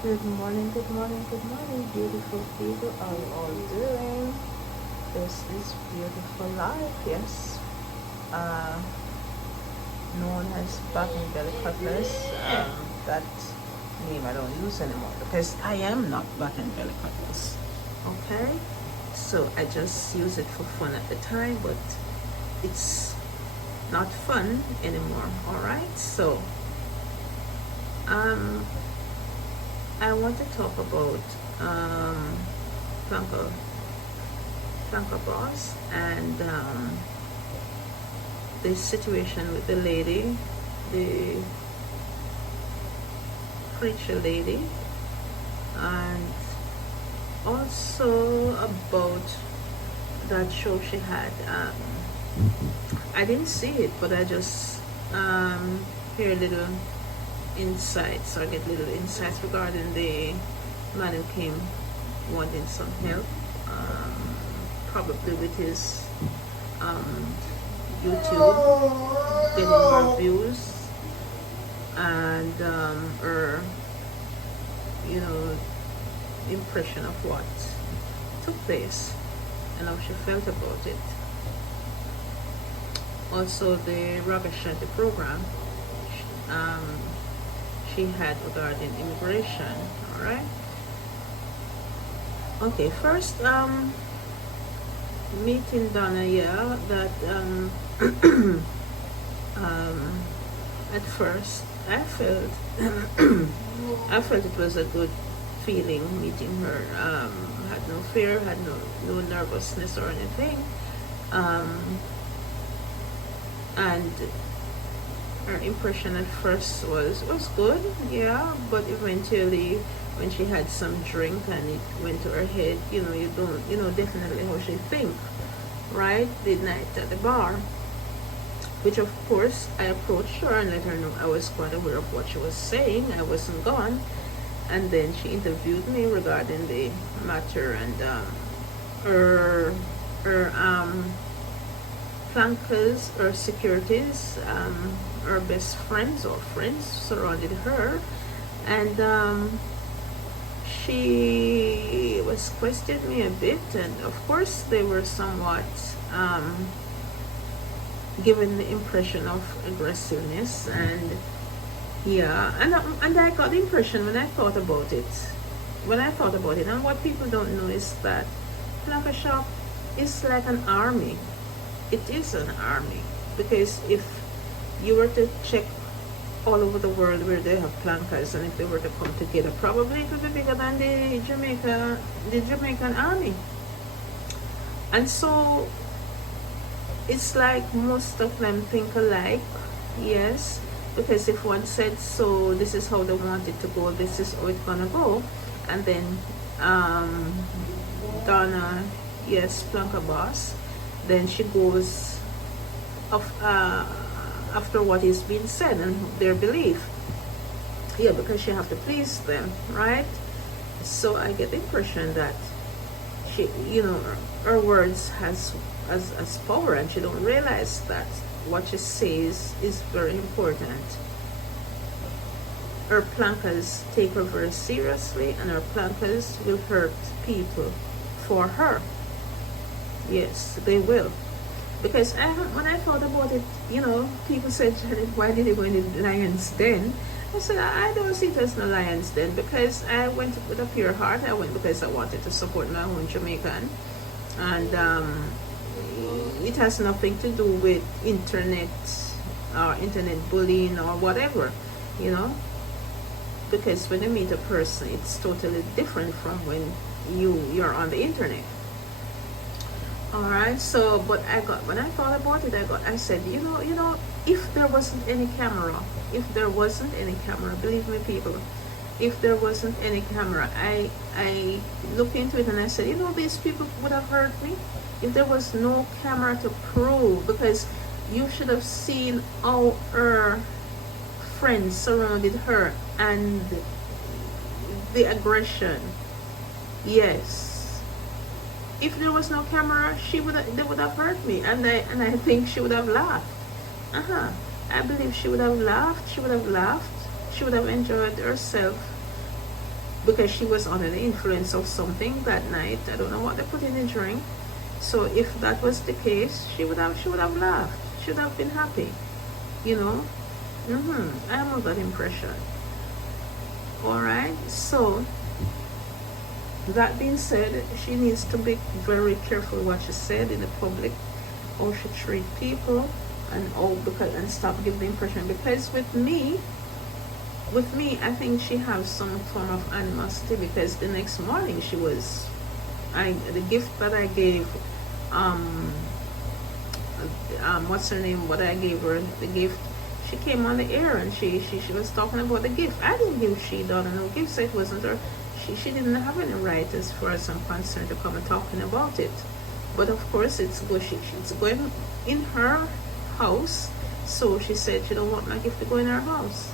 Good morning, good morning, good morning, beautiful people. How are you all doing? This is Beautiful Life, yes. Uh, Known as Back in Belly Cutlass. That name I don't use anymore because I am not Back in Belly Cutlass. Okay? So I just use it for fun at the time, but it's not fun anymore, alright? So, um, I want to talk about flanker, flanker boss and this situation with the lady, the preacher lady, and also about that show she had. I didn't see it, but I just hear little insights or get little insights regarding the man who came wanting some help, probably with his um, YouTube getting more views and her, you know, impression of what took place and how she felt about it. Also, the Rocket Shanty program she had regarding immigration. All right. Okay. First, meeting Donna. Yeah, that at first I felt I felt it was a good feeling meeting her. Had no fear, had no nervousness or anything. Um, and her impression at first was good, yeah, but eventually when she had some drink and it went to her head, you don't, definitely how she think, right? The night at the bar, which of course I approached her and let her know I was quite aware of what she was saying. I wasn't gone. And then she interviewed me regarding the matter and her flankers or securities, her best friends or friends surrounded her, and she was questioning me a bit, and of course they were somewhat given the impression of aggressiveness, and yeah, and I got the impression when I thought about it, and what people don't know is that flanker shop is like an army. It is an army, because if you were to check all over the world where they have plankers, and if they were to come together, probably it would be bigger than the Jamaican army. And so it's like most of them think alike, yes, because if one said so, this is how they want it to go, this is how it's gonna go, and then Donna, yes, planker boss, then she goes of after what is being said and their belief. Yeah, because she have to please them, right? So I get the impression that she, her words has power, and she don't realize that what she says is very important. Her plankers take her very seriously, and her plankers will hurt people for her. Yes, they will. Because when I thought about it, people said, Janet, why did you go in the lion's den? I said, I don't see it as no lion's den, because I went with a pure heart. I went because I wanted to support my own Jamaican. And it has nothing to do with internet bullying or whatever, you know. Because when you meet a person, it's totally different from when you're on the internet. All right. So, but when I thought about it, I said, if there wasn't any camera, believe me, people, if there wasn't any camera, I looked into it and I said, these people would have hurt me if there was no camera to prove, because you should have seen how her friends surrounded her and the aggression. Yes, if there was no camera, they would have hurt me, and I think she would have laughed. I believe she would have laughed. She would have enjoyed herself because she was under the influence of something that night. I don't know what they put in the drink. So if that was the case, she would have laughed. She would have been happy, you know. I am of that impression. All right. So that being said, she needs to be very careful what she said in the public, how she treat people, and stop giving the impression. Because with me, I think she has some form of animosity, because the next morning the gift that I gave, what's her name? What I gave her, the gift. She came on the air and she was talking about the gift. I didn't give Donna no gift, so it wasn't her. She didn't have any right, as far as I'm concerned, to come and talking about it. But of course, it's going in her house. So she said she don't want my gift to go in her house.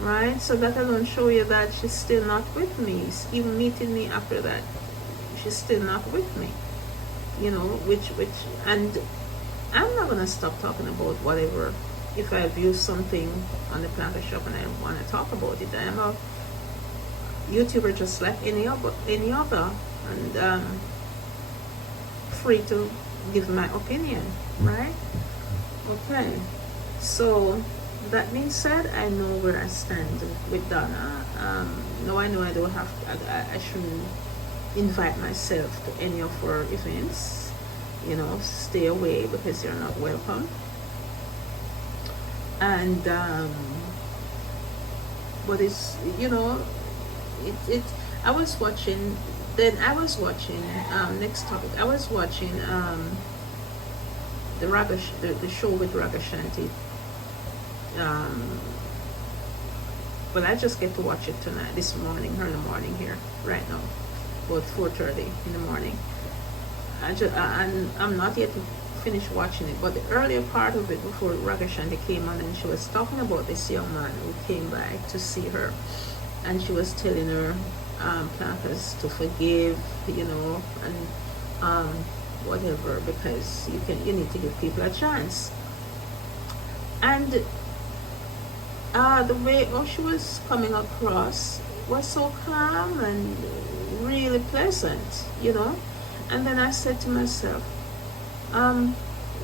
Right? So that alone show you that she's still not with me. Even meeting me after that, she's still not with me. You know, and I'm not gonna stop talking about whatever. If I view something on the planter shop and I want to talk about it, I am a YouTuber just like any other, and free to give my opinion, right? Okay, so that being said, I know where I stand with Donna. No, I know I don't have I shouldn't invite myself to any of her events. You know, stay away because you're not welcome. And but it's, you know, it I was watching next topic, I was watching the show with Raga Shanti, but I just get to watch it this morning, her in the morning here right now, about 4:30 in the morning. And I'm not yet finished watching it, but the earlier part of it, before Raga Shanti came on, and she was talking about this young man who came by to see her, and she was telling her planters to forgive, you know, and whatever, because you need to give people a chance. And the way she was coming across was so calm and really pleasant, you know. And then I said to myself,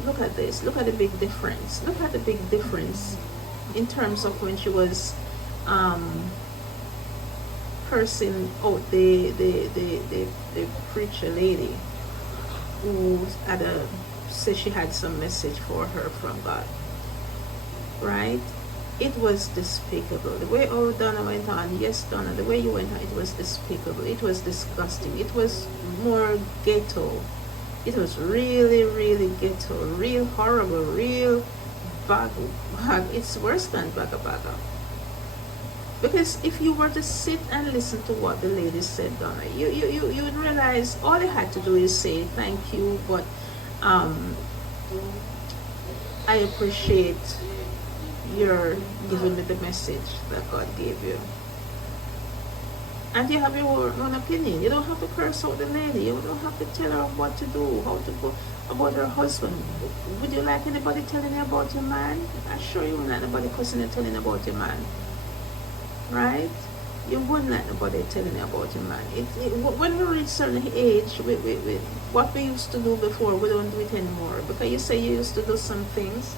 look at this, look at the big difference. Look at the big difference in terms of when she was cursing out the preacher lady who said she had some message for her from God. Right? It was despicable. The way Donna went on, yes, Donna, the way you went on, it was despicable. It was disgusting. It was more ghetto. It was really, really ghetto, real horrible, real bad. It's worse than baga baga. Because if you were to sit and listen to what the lady said, Donna, you would realize all they had to do is say thank you, but I appreciate your giving me the message that God gave you. And you have your own opinion. You don't have to curse out the lady. You don't have to tell her what to do, how to go about her husband. Would you like anybody telling you about your man? I'm sure you wouldn't like nobody cussing and telling you about your man. Right? You wouldn't like nobody telling you about your man. When we reach a certain age, what we used to do before, we don't do it anymore. Because you say you used to do some things.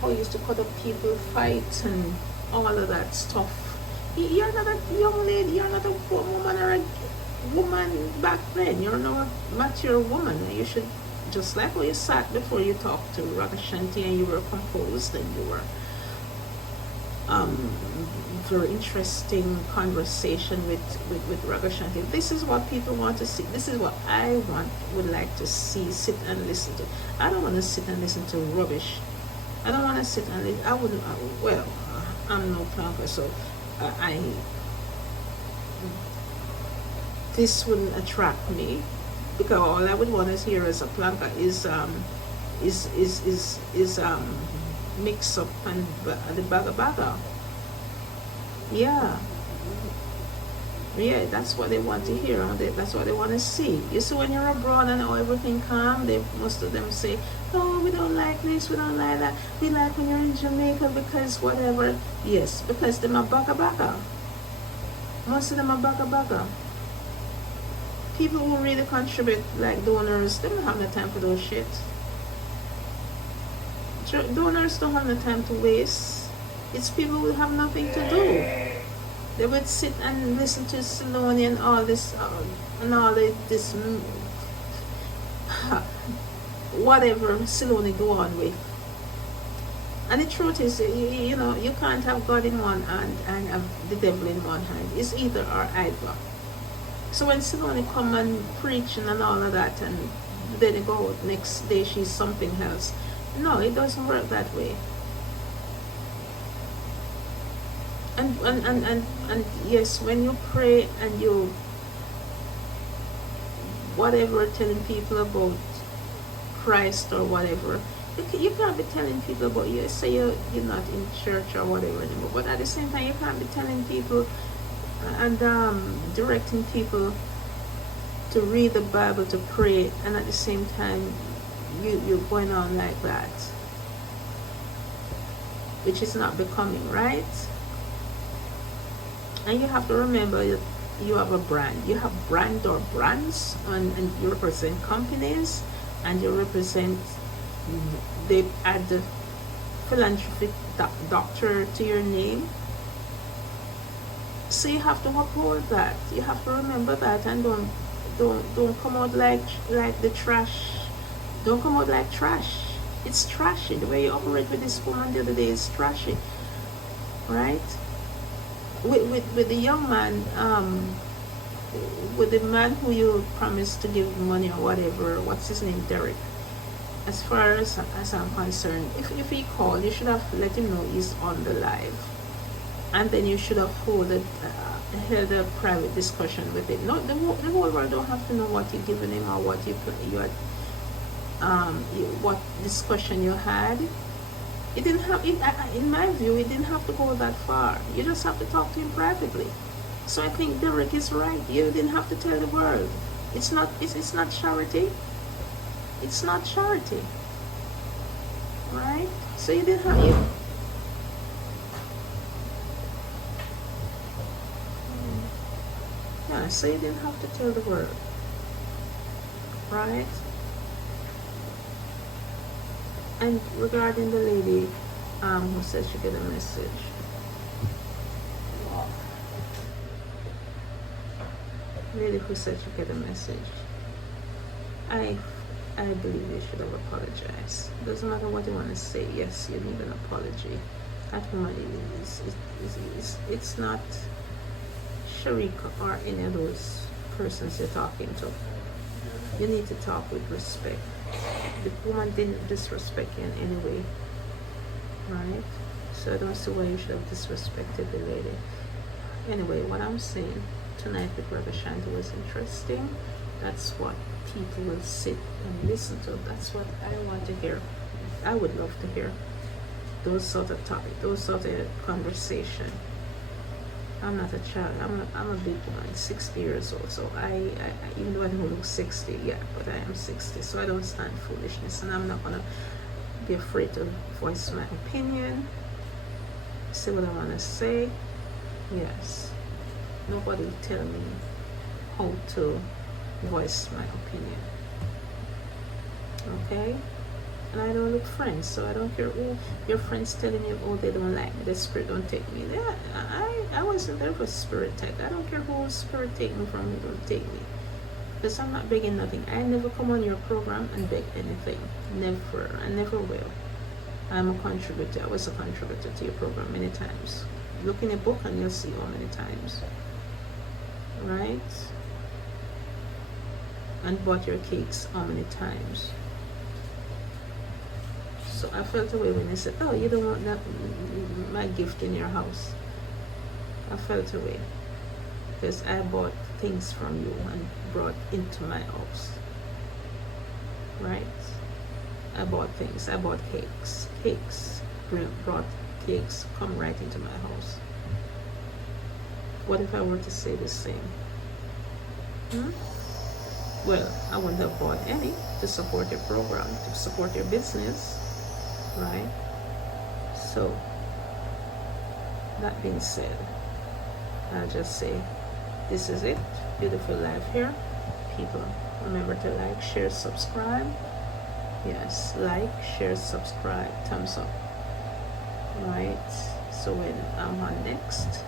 How you used to cut up people, fight, and all of that stuff. You're not a young lady, you're not a woman or a woman back then. You're not a mature woman. You should, just like how you sat before you talked to Raga Shanti and you were composed and you were very interesting conversation with Raga Shanti. This is what people want to see. This is what I would like to see, sit and listen to. I don't want to sit and listen to rubbish. I don't want to sit and listen. I wouldn't, I'm no planker, so this wouldn't attract me, because all I would want to hear as a planker is mix up and the baga. Yeah, that's what they want to hear. That's what they want to see. You see, when you're abroad and everything calm, most of them say, "Oh, we don't like this, we don't like that. We like when you're in Jamaica because whatever." Yes, because they're baga. Most of them are bagger. People who really contribute, like donors, they don't have no time for those shit. Donors don't have no time to waste. It's people who have nothing to do. They would sit and listen to Saloni and all this, this whatever Saloni go on with. And the truth is, you know, you can't have God in one hand and have the devil in one hand. It's either or either. So when Saloni come and preaching and all of that, and then they go next day she's something else. No, it doesn't work that way. And yes, when you pray and you whatever telling people about Christ or whatever, you can't be telling people about you say you're not in church or whatever anymore. But at the same time, you can't be telling people and directing people to read the Bible, to pray, and at the same time you're going on like that, which is not becoming, right? And you have to remember that you have a brand. You have brand or brands, and you represent companies, and you represent, they add the philanthropic doctor to your name. So you have to uphold that. You have to remember that, and don't come out like the trash. Don't come out like trash. It's trashy. The way you operate with this woman the other day is trashy, right? With the young man, with the man who you promised to give money or whatever, what's his name, Derek? As far as I'm concerned, if he called, you should have let him know he's on the live, and then you should have held a private discussion with it. No, the whole world don't have to know what you're giving him or what what discussion you had. It didn't have, in my view, it didn't have to go that far. You just have to talk to him privately. So I think Derek is right. You didn't have to tell the world. It's not charity. It's not charity, right? So you didn't have so you didn't have to tell the world, right? And regarding the lady who said she get a message, lady who said she get a message, I believe you should have apologized. Doesn't matter what you want to say. Yes, you need an apology. That woman it's not Sharika or any of those persons you're talking to. You need to talk with respect. The woman didn't disrespect you in any way, right? So I don't see why you should have disrespected the lady. Anyway, what I'm saying tonight with Brother Shanti was interesting. That's what people will sit and listen to. That's what I want to hear. I would love to hear those sort of topics, those sort of conversation. I'm not a child. I'm a big woman, 60 years old. So I even though I don't look 60 yet, but I am 60. So I don't stand foolishness, and I'm not gonna be afraid to voice my opinion, say what I want to say. Yes, nobody will tell me how to voice my opinion. Okay. And I don't look friends, so I don't care who your friends telling you, oh, they don't like me, the spirit don't take me. Yeah, I wasn't there for spirit take. I don't care who spirit take me from, who don't take me. Because I'm not begging nothing. I never come on your program and beg anything. Never. I never will. I'm a contributor. I was a contributor to your program many times. Look in a book and you'll see how many times. Right? And bought your cakes how many times. So I felt away when they said, oh, you don't want that, my gift in your house. I felt away because I bought things from you and brought into my house. Right? I bought things. I bought cakes. Brought cakes, come right into my house. What if I were to say the same? Well, I wouldn't have bought any to support your program, to support your business. Right? So, that being said, I'll just say this is it. Beautiful life here, people. Remember to like, share, subscribe. Yes, like, share, subscribe, thumbs up. Right, so when I'm on next,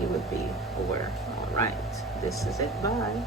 you would be aware. All right, this is it. Bye.